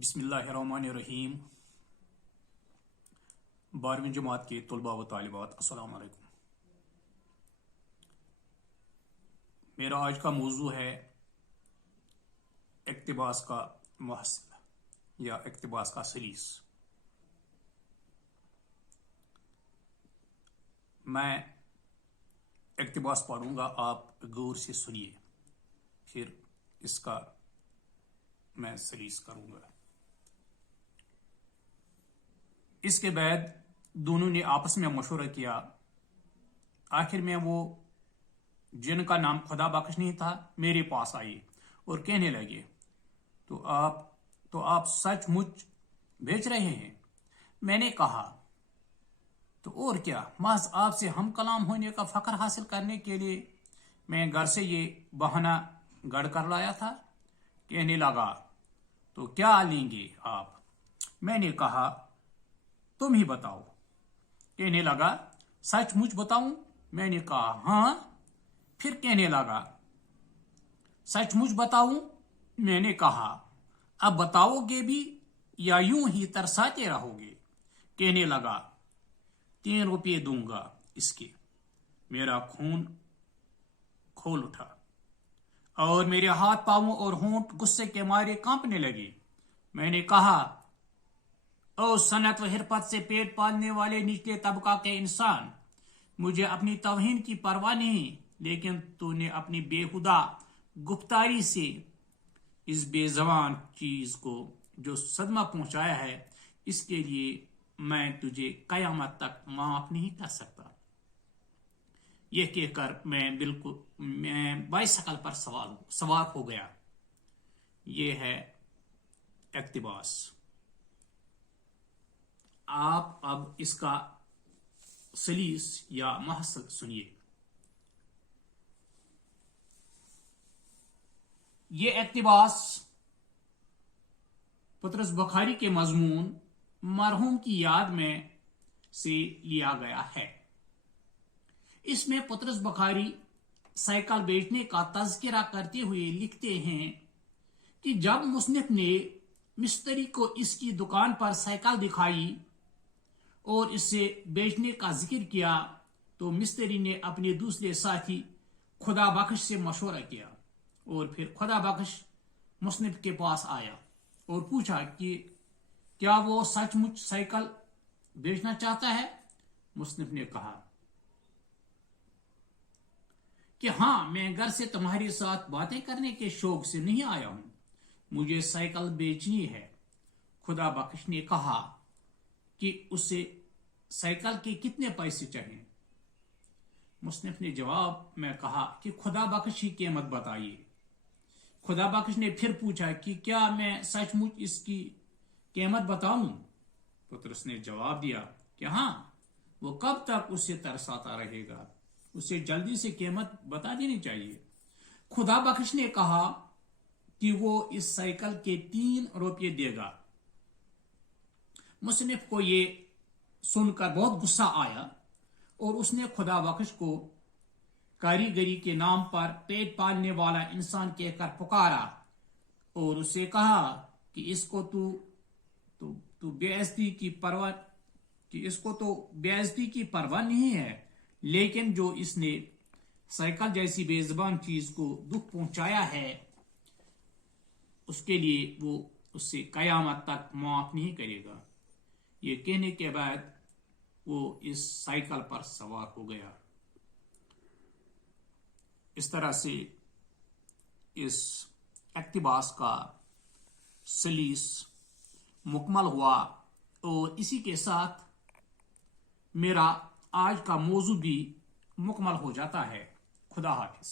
बिस्मिल्लाहिर्रहमानिर्रहीम। 12वीं जमात के तलबा व तालिबात, अस्सलाम वालेकुम। मेरा आज का मौजू है इक्तिबास का महसल या इक्तिबास का सलीस। मैं इक्तिबास पढ़ूंगा, आप गौर से सुनिए, फिर इसका मैं सलीस करूंगा। इसके बाद दोनों ने आपस में मशवरा किया। आखिर में वो जिनका नाम खुदा बख्श नहीं था मेरे पास आए और कहने लगे, तो आप सचमुच बेच रहे हैं? मैंने कहा, तो और क्या, महज आपसे हम कलाम होने का फख्र हासिल करने के लिए मैं घर से ये बहाना गढ़ कर लाया था। कहने लगा, तो क्या लेंगे आप? मैंने कहा, तुम ही बताओ। कहने लगा, सचमुच बताऊं? मैंने कहा, हाँ। फिर कहने लगा, सचमुच बताऊं? मैंने कहा, अब बताओगे भी या यूं ही तरसाते रहोगे? कहने लगा, 3 रुपये दूंगा इसके। मेरा खून खोल उठा और मेरे हाथ पांव और होंठ गुस्से के मारे कांपने लगे। मैंने कहा, ओ सनत व हिरफत से पेट पालने वाले निचले तबका के इंसान, मुझे अपनी तौहीन की परवाह नहीं, लेकिन तूने अपनी बेहुदा गुफ्तारी से इस बेजबान चीज को जो सदमा पहुंचाया है, इसके लिए मैं तुझे कयामत तक माफ नहीं कर सकता। यह कहकर मैं बाइसिकल पर सवार हो गया। यह है इक्तिबास। आप अब इसका सलीस या महसल सुनिए। ये इक्तिबास पतरस बुखारी के मजमून मरहूम की याद में से लिया गया है। इसमें पतरस बुखारी साइकिल बेचने का तज़किरा करते हुए लिखते हैं कि जब मुसन्निफ ने मिस्त्री को इसकी दुकान पर साइकिल दिखाई और इसे बेचने का जिक्र किया, तो मिस्त्री ने अपने दूसरे साथी खुदा बख्श से मशवरा किया और फिर खुदा बख्श मुसन्निफ के पास आया और पूछा कि क्या वो सचमुच साइकिल बेचना चाहता है। मुसन्निफ ने कहा कि हाँ, मैं घर से तुम्हारे साथ बातें करने के शौक से नहीं आया हूं, मुझे साइकिल बेचनी है। खुदा बख्श ने कहा कि उसे साइकिल के कितने पैसे चाहिए। मुसन्निफ ने जवाब में कहा कि खुदा बख्श की कीमत बताइए। खुदा बख्श ने फिर पूछा कि क्या मैं सचमुच इसकी कीमत बताऊं। पतरस ने जवाब दिया कि हाँ, वो कब तक उससे तरसाता रहेगा, उसे जल्दी से कीमत बता देनी चाहिए। खुदा बख्श ने कहा कि वो इस साइकिल के 3 रुपये देगा। मुसन्निफ को ये सुनकर बहुत गुस्सा आया और उसने खुदा बख्श को कारीगरी के नाम पर पेट पालने वाला इंसान कहकर पुकारा और उससे कहा कि इसको तू बेइज्जती की परवाह नहीं है, लेकिन जो इसने साइकिल जैसी बेजुबान चीज को दुख पहुंचाया है, उसके लिए वो उससे कयामत तक माफ नहीं करेगा। ये कहने के बाद वो इस साइकिल पर सवार हो गया। इस तरह से इस इक्तिबास का सलीस मुकम्मल हुआ और इसी के साथ मेरा आज का मौजू भी मुकम्मल हो जाता है। खुदा हाफिज।